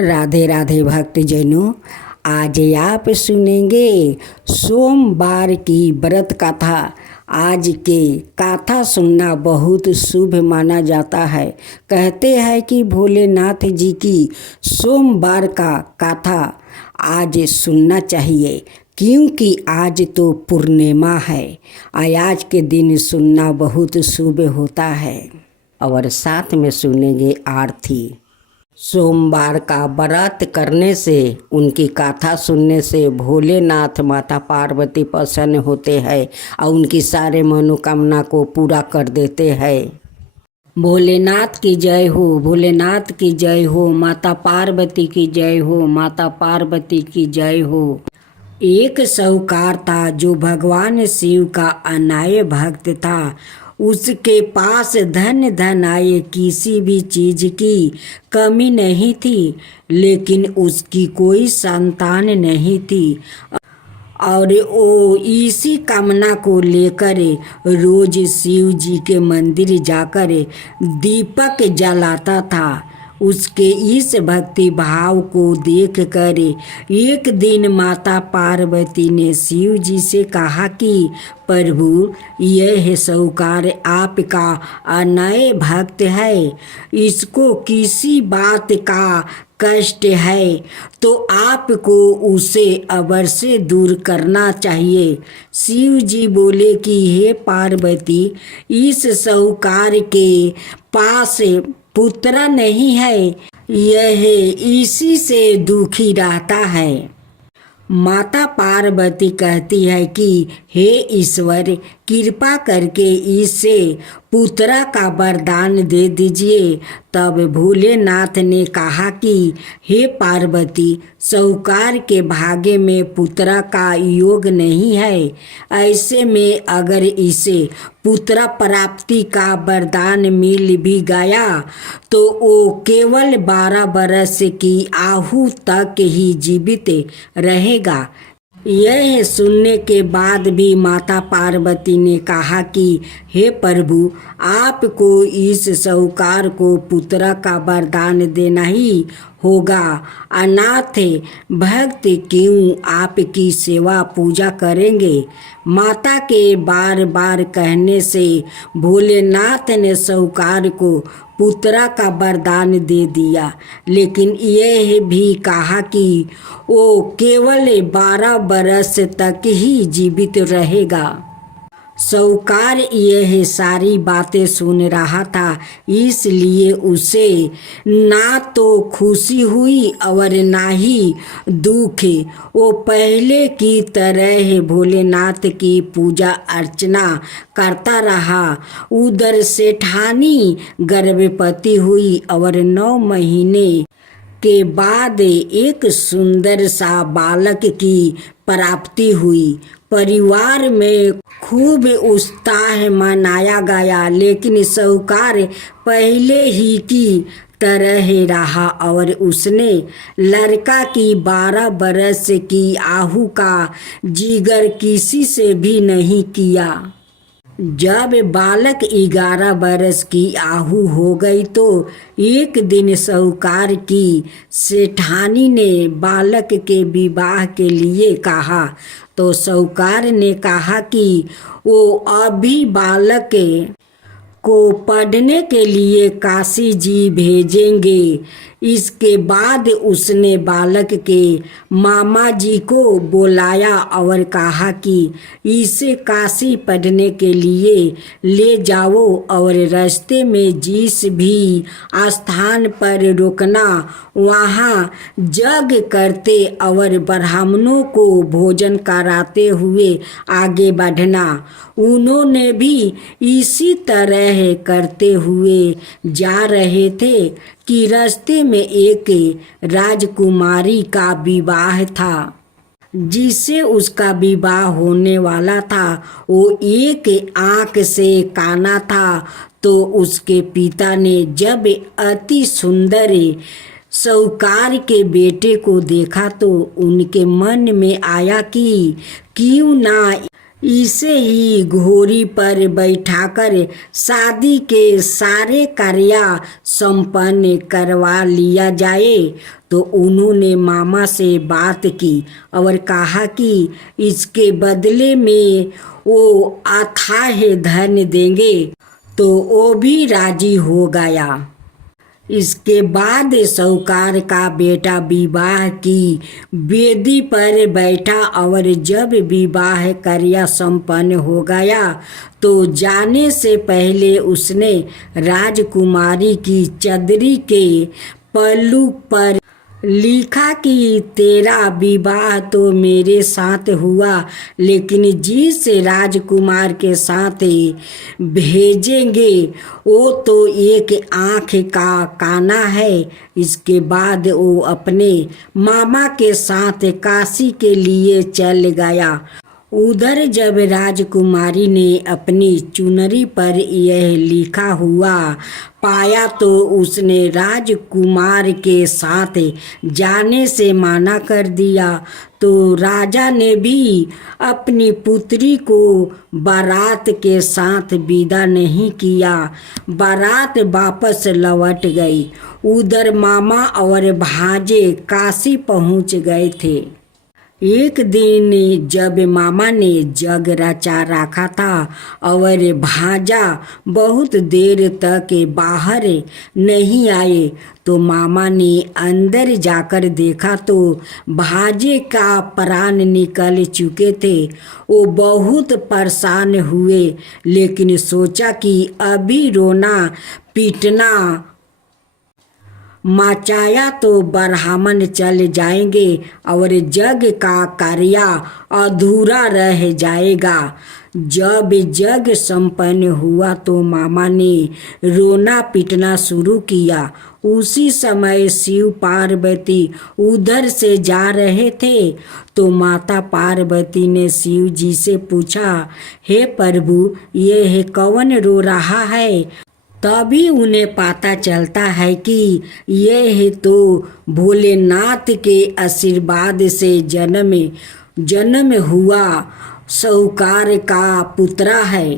राधे राधे भक्तजनों, आज आप सुनेंगे सोमवार की व्रत कथा। आज के कथा सुनना बहुत शुभ माना जाता है। कहते हैं कि भोलेनाथ जी की सोमवार का कथा आज सुनना चाहिए, क्योंकि आज तो पूर्णिमा है। आज के दिन सुनना बहुत शुभ होता है। और साथ में सुनेंगे आरती। सोमवार का व्रत करने से, उनकी कथा सुनने से भोलेनाथ माता पार्वती प्रसन्न होते हैं और उनकी सारे मनोकामना को पूरा कर देते हैं। भोलेनाथ की जय हो, भोलेनाथ की जय हो, माता पार्वती की जय हो, माता पार्वती की जय हो। एक साहूकार था जो भगवान शिव का अनाय भक्त था। उसके पास धन आए, किसी भी चीज की कमी नहीं थी, लेकिन उसकी कोई संतान नहीं थी। और वो इसी कामना को लेकर रोज शिव जी के मंदिर जाकर दीपक जलाता था। उसके इस भक्ति भाव को देखकर एक दिन माता पार्वती ने शिव जी से कहा कि प्रभु, यह साहूकार आपका अनय भक्त है, इसको किसी बात का कष्ट है तो आपको उसे अवश्य दूर करना चाहिए। शिव जी बोले कि हे पार्वती, इस साहूकार के पास पुत्र नहीं है, यह इसी से दुखी रहता है। माता पार्वती कहती है कि हे ईश्वर, कृपा करके इसे पुत्र का वरदान दे दीजिए। तब भोलेनाथ ने कहा कि हे पार्वती, साहूकार के भाग्य में पुत्र का योग नहीं है। ऐसे में अगर इसे पुत्र प्राप्ति का वरदान मिल भी गया तो वो केवल 12 वर्ष की आयु तक ही जीवित रहेगा। यह सुनने के बाद भी माता पार्वती ने कहा कि हे प्रभु, आपको इस साहूकार को पुत्र का वरदान देना ही होगा। अनाथ भक्त क्यों आपकी सेवा पूजा करेंगे। माता के बार बार कहने से भोलेनाथ ने साहूकार को पुत्र का वरदान दे दिया, लेकिन यह भी कहा कि वो केवल 12 वर्ष तक ही जीवित रहेगा। साहूकार यह सारी बातें सुन रहा था, इसलिए उसे ना तो खुशी हुई और ना ही दुख। वो पहले की तरह भोलेनाथ की पूजा अर्चना करता रहा। उधर सेठानी गर्भवती हुई और 9 महीने के बाद एक सुंदर सा बालक की प्राप्ति हुई। परिवार में खूब उत्साह मनाया गया, लेकिन साहूकार पहले ही की तरह रहा और उसने लड़का की 12 वर्ष की आयु का जिक्र किसी से भी नहीं किया। जब बालक 11 वर्ष की आयु हो गई तो एक दिन साहूकार की सेठानी ने बालक के विवाह के लिए कहा। तो साहूकार ने कहा कि वो अभी बालक को पढ़ने के लिए काशी जी भेजेंगे। इसके बाद उसने बालक के मामा जी को बुलाया और कहा कि इसे काशी पढ़ने के लिए ले जाओ और रास्ते में जिस भी स्थान पर रुकना, वहाँ यज्ञ करते और ब्राह्मणों को भोजन कराते हुए आगे बढ़ना। उन्होंने भी इसी तरह करते हुए जा रहे थे कि रास्ते में एक राजकुमारी का विवाह था। जिससे उसका विवाह होने वाला था वो एक आंख से काना था। तो उसके पिता ने जब अति सुंदर साहूकार के बेटे को देखा तो उनके मन में आया कि क्यों ना इसे ही घोड़ी पर बैठाकर शादी के सारे कार्य संपन्न करवा लिया जाए। तो उन्होंने मामा से बात की और कहा कि इसके बदले में वो अथाह धन देंगे। तो वो भी राजी हो गया। इसके बाद साहूकार का बेटा विवाह की वेदी पर बैठा और जब विवाह कार्य संपन्न हो गया तो जाने से पहले उसने राजकुमारी की चदरी के पल्लू पर लिखा कि तेरा विवाह तो मेरे साथ हुआ, लेकिन जिस राजकुमार के साथ भेजेंगे वो तो एक आँख का काना है। इसके बाद वो अपने मामा के साथ काशी के लिए चल गया। उधर जब राजकुमारी ने अपनी चुनरी पर यह लिखा हुआ पाया तो उसने राजकुमार के साथ जाने से मना कर दिया। तो राजा ने भी अपनी पुत्री को बारात के साथ विदा नहीं किया। बारात वापस लौट गई। उधर मामा और भांजे काशी पहुंच गए थे। एक दिन जब मामा ने जग रचा रखा था और भांजा बहुत देर तक बाहर नहीं आए तो मामा ने अंदर जाकर देखा तो भांजे का प्राण निकल चुके थे। वो बहुत परेशान हुए, लेकिन सोचा कि अभी रोना पीटना मचाया तो ब्राह्मण चल जाएंगे और जग का कार्य अधूरा रह जाएगा। जब जग संपन्न हुआ तो मामा ने रोना पीटना शुरू किया। उसी समय शिव पार्वती उधर से जा रहे थे तो माता पार्वती ने शिव जी से पूछा, हे प्रभु, ये कौन रो रहा है? तभी उन्हें पता चलता है कि यह तो भोलेनाथ के आशीर्वाद से जन्म हुआ साहूकार का पुत्र है।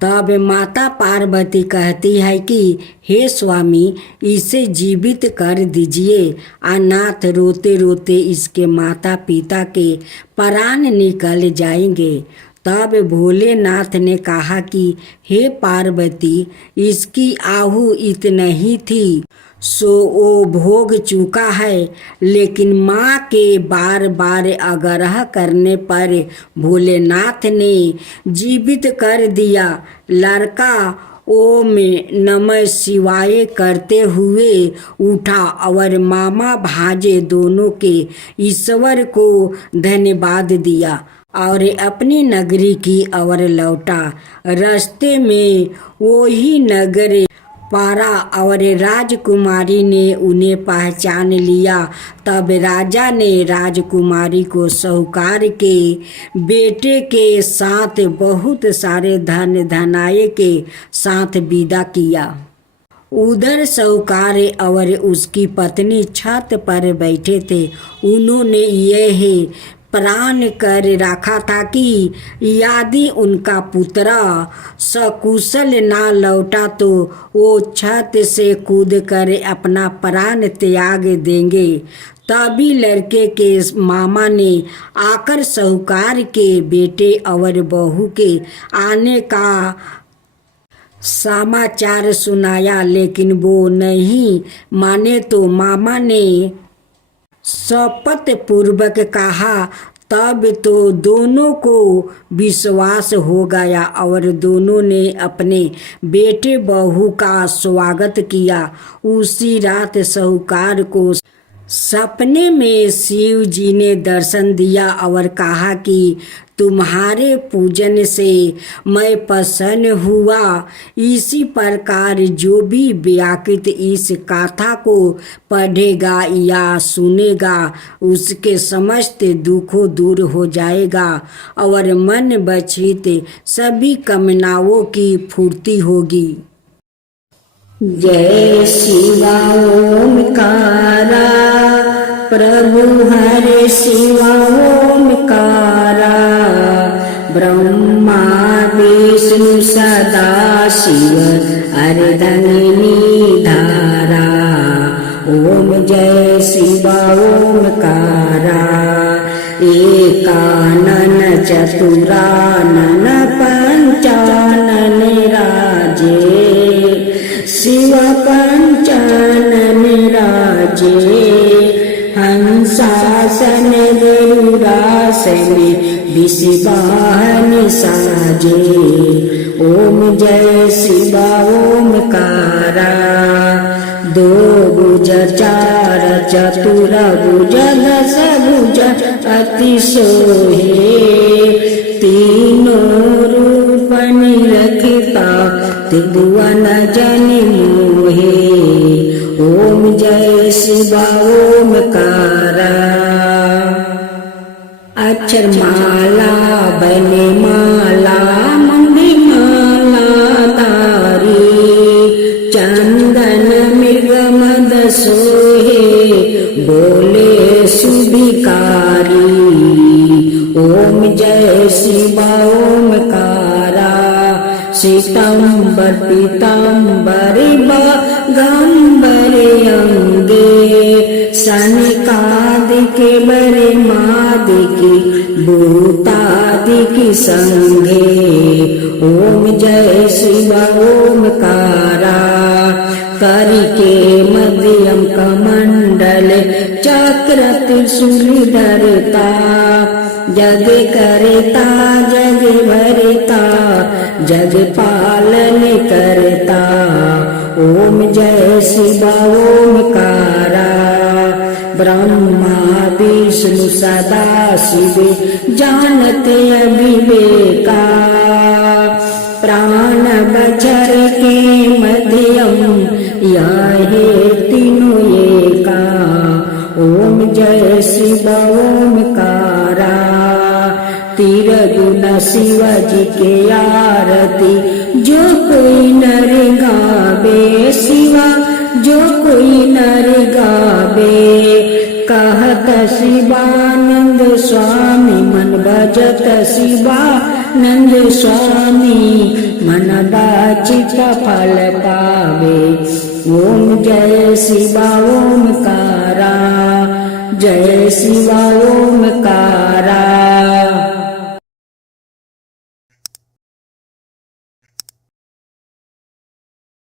तब माता पार्वती कहती है कि हे स्वामी, इसे जीवित कर दीजिए। अनाथ रोते रोते इसके माता पिता के प्राण निकल जाएंगे। तब भोलेनाथ ने कहा कि हे पार्वती, इसकी आहु इतना ही थी सो वो भोग चुका है, लेकिन माँ के बार बार आग्रह करने पर भोलेनाथ ने जीवित कर दिया। लड़का ओम नमः शिवाय करते हुए उठा और मामा भांजे दोनों के ईश्वर को धन्यवाद दिया और अपनी नगरी की ओर लौटा। रास्ते में वही नगर पारा और राजकुमारी ने उन्हें पहचान लिया। तब राजा ने राजकुमारी को साहूकार के बेटे के साथ बहुत सारे धन धनाये के साथ विदा किया। उधर साहूकार और उसकी पत्नी छत पर बैठे थे। उन्होंने यह प्रण कर रखा था कि यदि उनका पुत्र सकुशल ना लौटा तो वो छत से कूदकर अपना प्राण त्याग देंगे। तभी लड़के के मामा ने आकर साहूकार के बेटे और बहू के आने का समाचार सुनाया, लेकिन वो नहीं माने तो मामा ने शपथ पूर्वक कहा। तब तो दोनों को विश्वास हो गया और दोनों ने अपने बेटे बहू का स्वागत किया। उसी रात साहूकार को सपने में शिव जी ने दर्शन दिया और कहा कि तुम्हारे पूजन से मैं प्रसन्न हुआ। इसी प्रकार जो भी व्याकृत इस कथा को पढ़ेगा या सुनेगा उसके समस्त दुखों दूर हो जाएगा और मन बचित सभी कामनाओं की पूर्ति होगी। जय शिवा ओमकारा, प्रभु हरे शिवा ओमकारा, ब्रह्मा विष्णु सदा शिव अर्धंगिनी धारा। ओम जय शिवा ओमकारा। एकानन चतुरानन पंचानन राजे। शिव पंचानन राजे। हंसासन गरुड़ासन विषवाहन साजे। ओम जय शिवा ओमकारा। दो भुज चार चतुर भुज दस भुज अति सोहे। तीनों रूप निरखता त्रिभुवन जन मोहे। ओम जय शिवा ओमकारा। अक्षर माला बने माला मंगली माला तारी। चंदन मृग मद सोहे बोले सुभिकारी। ओम जय शिवा ओमकारा। श्वेतांबर पीतांबर बागंबर अंगे। सनकादिक बरे मादिक भूतादिक संगे। ओम जय शिवा ओमकारा। करिके मध्यम कमंडल चक्र त्रिशूल धरता। जग करता जग भरता जग पालन करता। ओम जय शिवा ओमकारा। ब्रह्मा विष्णु सदा शिव जानते अविवेका। प्राण बचर के मध्यम याहे तीनों एका। ओम जय शिवा ओमकारा। तिरगुण शिव जी के आरती जो कोई नर गावे। शिवा जो कोई नर गावे। कहत शिवानंद स्वामी मन भजत शिवानंद स्वामी मन वांछित फल पावे। ओम जय शिवा ओमकारा। जय शिवा ओमकारा।